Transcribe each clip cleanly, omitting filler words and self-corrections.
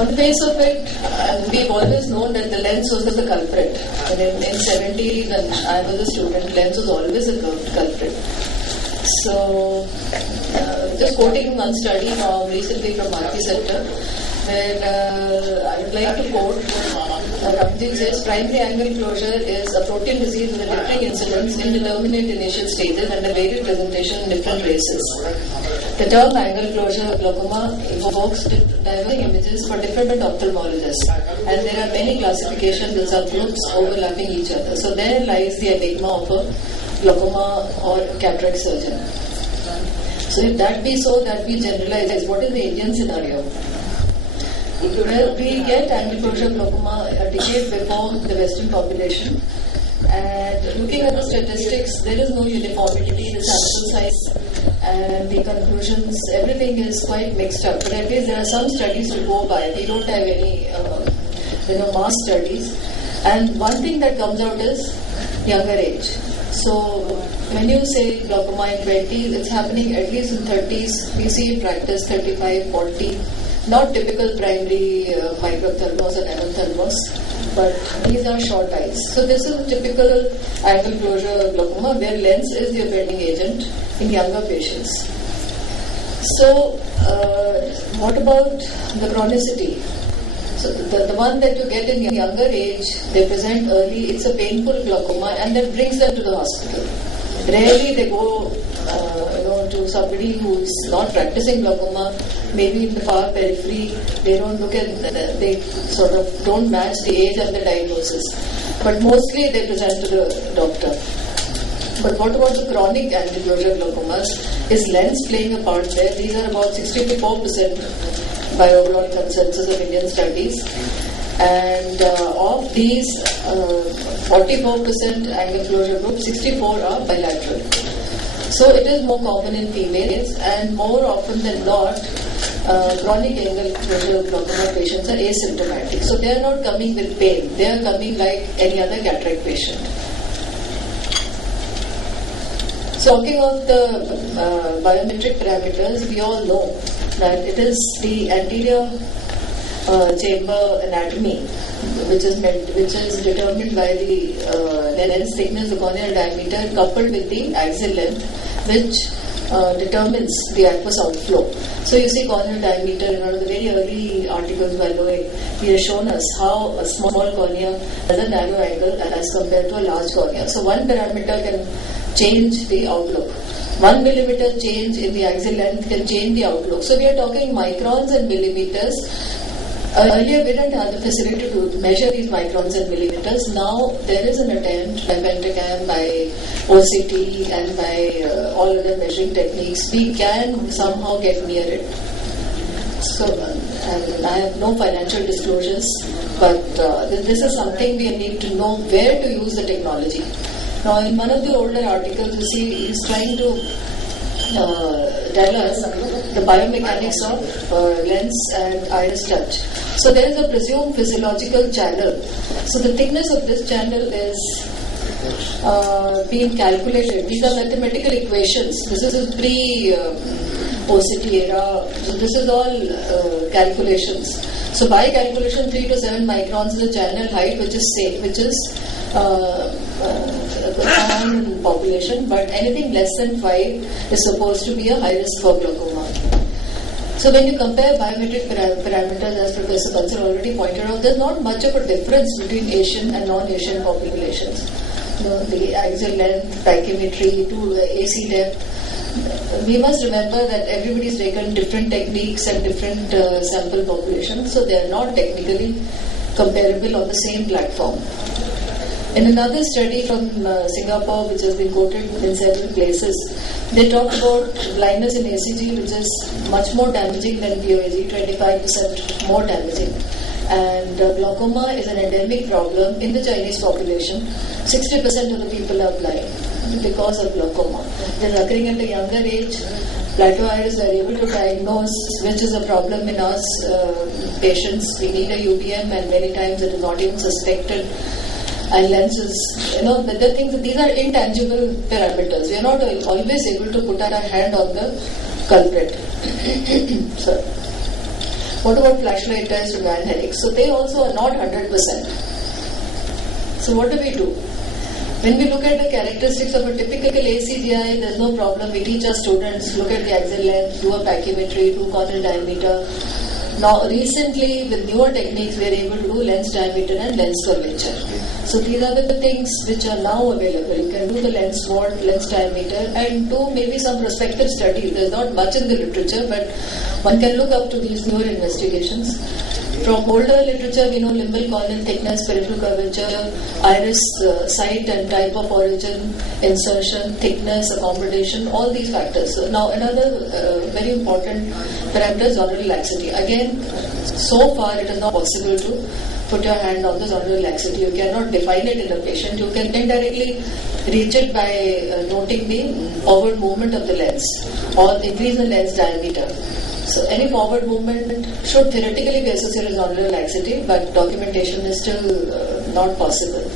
On the face of it, we've always known that the lens was the culprit. And in 70s, when I was a student, lens was always a culprit. So, just quoting one study recently from Marquis Center, where I would like to quote, Ramjit says, primary angle closure is a protein disease with a differing incidence, indeterminate initial stages, and a varied presentation in different races. The term angle closure glaucoma evokes diverging images for different ophthalmologists, and there are many classifications with subgroups overlapping each other. So there lies the enigma of a glaucoma or cataract surgeon. So if that be so, that we generalize, what is the Indian scenario? Well, we get angle closure glaucoma a decade before the Western population, and looking at the statistics, there is no uniformity in the sample size, and the conclusions, everything is quite mixed up. But at least there are some studies to go by. We don't have any, mass studies. And one thing that comes out is younger age. So when you say glaucoma in 20s, it's happening at least in 30s. We see in practice 35, 40. Not typical primary microphthalmos and anophthalmos, but these are short eyes. So this is a typical angle closure glaucoma where lens is the offending agent in younger patients. So what about the chronicity? So the one that you get in younger age, they present early, it's a painful glaucoma, and that brings them to the hospital. Rarely they go to somebody who's not practicing glaucoma, maybe in the far periphery. They don't look at, they sort of don't match the age and the diagnosis. But mostly they present to the doctor. But what about the chronic angle closure glaucomas? Is lens playing a part there? These are about 64% by overall consensus of Indian studies. And of these, 44% angle closure group, 64 are bilateral. So it is more common in females, and more often than not, chronic angle closure glaucoma patients are asymptomatic. So they are not coming with pain. They are coming like any other cataract patient. So talking of the biometric parameters, we all know that it is the anterior chamber anatomy which is determined by the lens thickness, the corneal diameter, coupled with the axial length, which determines the aqueous outflow. So you see corneal diameter in one of the very early articles by Loy, he has shown us how a small cornea has a narrow angle as compared to a large cornea. So one parameter can change the outlook. 1 millimeter change in the axial length can change the outlook. So we are talking microns and millimeters. Earlier we didn't have the facility to measure these microns and millimeters. Now there is an attempt by Pentacam, by OCT, and by all other measuring techniques. We can somehow get near it. So I have no financial disclosures, but this is something we need to know where to use the technology. Now in one of the older articles, you see he's trying to tell us the biomechanics of lens and iris touch. So there is a presumed physiological channel. So the thickness of this channel is being calculated. These are mathematical equations. This is pre-OCT era. So this is all calculations. So by calculation, 3 to 7 microns is the channel height, which is safe, which is common in population, but anything less than 5 is supposed to be a high risk for glaucoma. So when you compare biometric parameters, as Professor Bansal already pointed out, there's not much of a difference between Asian and non-Asian populations. The axial length, tachymetry, to AC depth. We must remember that everybody's taken different techniques and different sample populations, so they are not technically comparable on the same platform. In another study from Singapore, which has been quoted in several places, they talk about blindness in ACG, which is much more damaging than POAG, 25% more damaging. And glaucoma is an endemic problem in the Chinese population. 60% of the people are blind because of glaucoma. They're occurring at a younger age. Plateau iris are able to diagnose, which is a problem in us patients. We need a UBM, and many times it is not even suspected. And lenses, the things, these are intangible parameters. We are not always able to put our hand on the culprit. What about flashlight test and Van Herrick? So they also are not 100%. So what do? When we look at the characteristics of a typical ACG eye, there's no problem. We teach our students, look at the axial length, do a pachymetry, do corneal diameter. Now, recently, with newer techniques, we are able to do lens diameter and lens curvature. So these are the things which are now available. You can do the lens vault, lens diameter, and do maybe some prospective studies. There's not much in the literature, but one can look up to these newer investigations. From older literature, we know limbal corneal thickness, peripheral curvature, iris site and type of origin, insertion, thickness, accommodation, all these factors. So now another very important parameter is zonal laxity. Again, so far it is not possible to put your hand on the zonal laxity. You cannot define it in a patient. You can indirectly reach it by noting the forward movement of the lens or increase the lens diameter. So any forward movement should theoretically be associated with zonal laxity, but documentation is still not possible.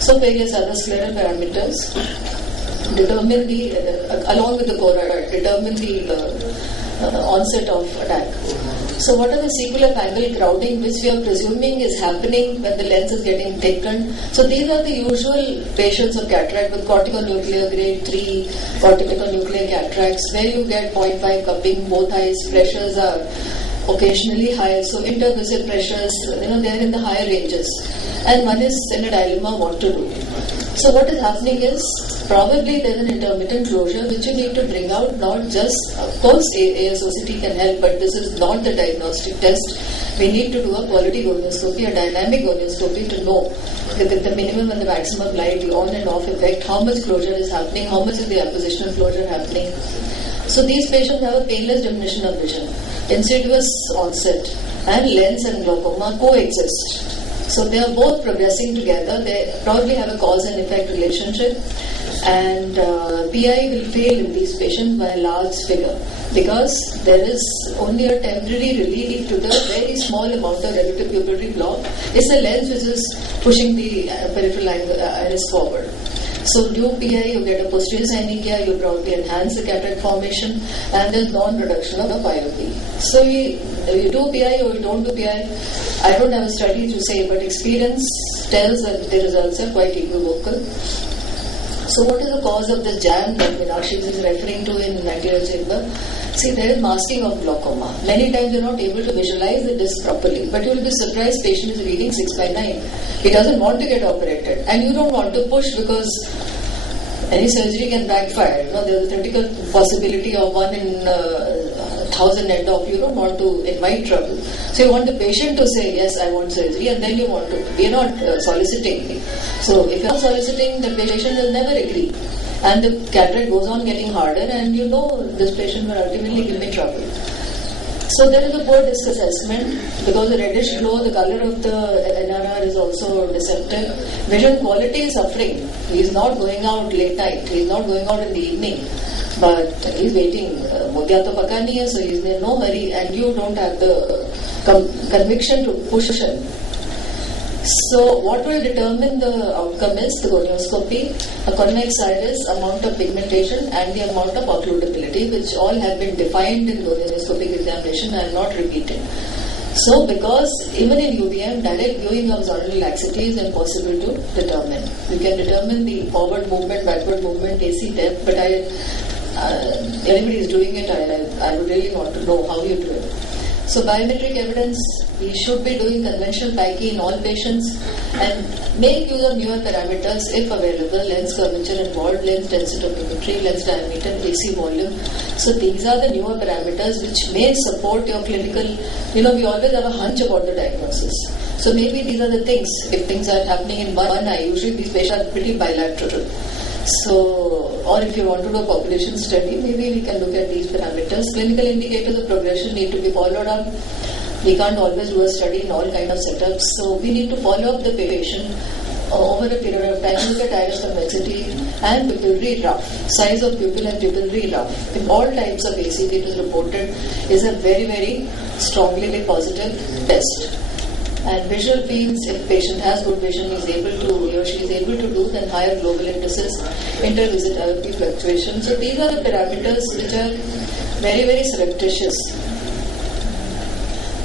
So various other scleral parameters determine the, along with the choroid, determine the onset of attack. So what are the sequelae of angle crowding, which we are presuming is happening when the lens is getting thickened? So these are the usual patients of cataract with corticonuclear grade 3, corticonuclear cataracts, where you get 0.5 cupping, both eyes, pressures are occasionally high. So intervisible pressures, they are in the higher ranges. And one is in a dilemma what to do. So what is happening is, probably there is an intermittent closure which you need to bring out, not just, of course ASOCT can help, but this is not the diagnostic test. We need to do a quality gonioscopy, a dynamic gonioscopy to know with the minimum and the maximum light, the on and off effect, how much closure is happening, how much is the appositional closure happening. So these patients have a painless diminution of vision, insidious onset, and lens and glaucoma coexist. So they are both progressing together. They probably have a cause and effect relationship, and PI will fail in these patients by a large figure because there is only a temporary relief to the very small amount of relative pupillary block. It's a lens which is pushing the peripheral iris forward. So due PI, you get a posterior synechia, you probably enhance the cataract formation, and there's non-production of IOP. So you do PI or you don't do PI, I don't have a study to say, but experience tells that the results are quite equivocal. So what is the cause of this jam that Meenakshi is referring to in anterior chamber? See, there is masking of glaucoma. Many times you're not able to visualize the disc properly, but you will be surprised patient is reading 6/9. He doesn't want to get operated, and you don't want to push because any surgery can backfire. There's a theoretical possibility of 1 in 1,000 end off. You don't want to invite trouble. So you want the patient to say, yes, I want surgery, and then you want to. We're not soliciting. So if you're soliciting, the patient will never agree. And the cataract goes on getting harder, and this patient will ultimately give me trouble. So there is a poor disc assessment because the reddish glow, the color of the NRR is also deceptive. Vision quality is suffering. He is not going out late night. He is not going out in the evening. But he is waiting. Mudya to paka nahi hai, so he is in no hurry, and you don't have the conviction to push him. So what will determine the outcome is the gonioscopy, a convex iris, amount of pigmentation, and the amount of occludability, which all have been defined in gonioscopic examination. I am not repeating. So because even in UVM, direct viewing of zonal laxity is impossible to determine. You can determine the forward movement, backward movement, AC depth, but anybody is doing it, I would really want to know how you do it. So biometric evidence, we should be doing conventional PICI in all patients and make use of newer parameters if available, lens curvature involved, lens density of lens diameter, AC volume. So these are the newer parameters which may support your clinical, we always have a hunch about the diagnosis. So maybe these are the things, if things are happening in one eye, usually these patients are pretty bilateral. So, or if you want to do a population study, maybe we can look at these parameters. Clinical indicators of progression need to be followed up. We can't always do a study in all kind of setups. So we need to follow up the patient over a period of time. Look at iris convexity and pupillary rough. Size of pupil and pupillary rough. In all types of ACG, it is reported is a very, very strongly positive test. And visual fields, if patient has good vision, he or she is able to do, then higher global indices, intervisit IOP fluctuation. So these are the parameters which are very, very surreptitious.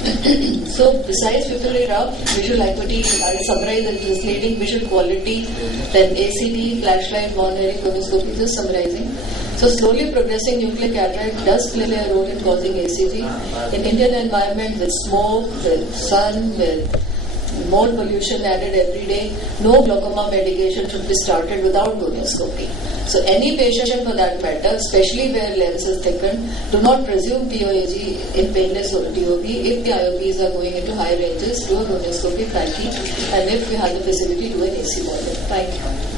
So besides pupillary rub, visual acuity, I'll summarize that this leading visual quality, then ACD, flashlight, monitoring, chronoscopy, just summarizing. So slowly progressing nuclear cataract does play a role in causing ACG. In Indian environment with smoke, with sun, with more pollution added every day, no glaucoma medication should be started without gonioscopy. So any patient for that matter, especially where lens is thickened, do not presume POAG in painless or DOB if the IOPs are going into high ranges, do a gonioscopy, frankly, and if we have the facility, do an AC model. Thank you.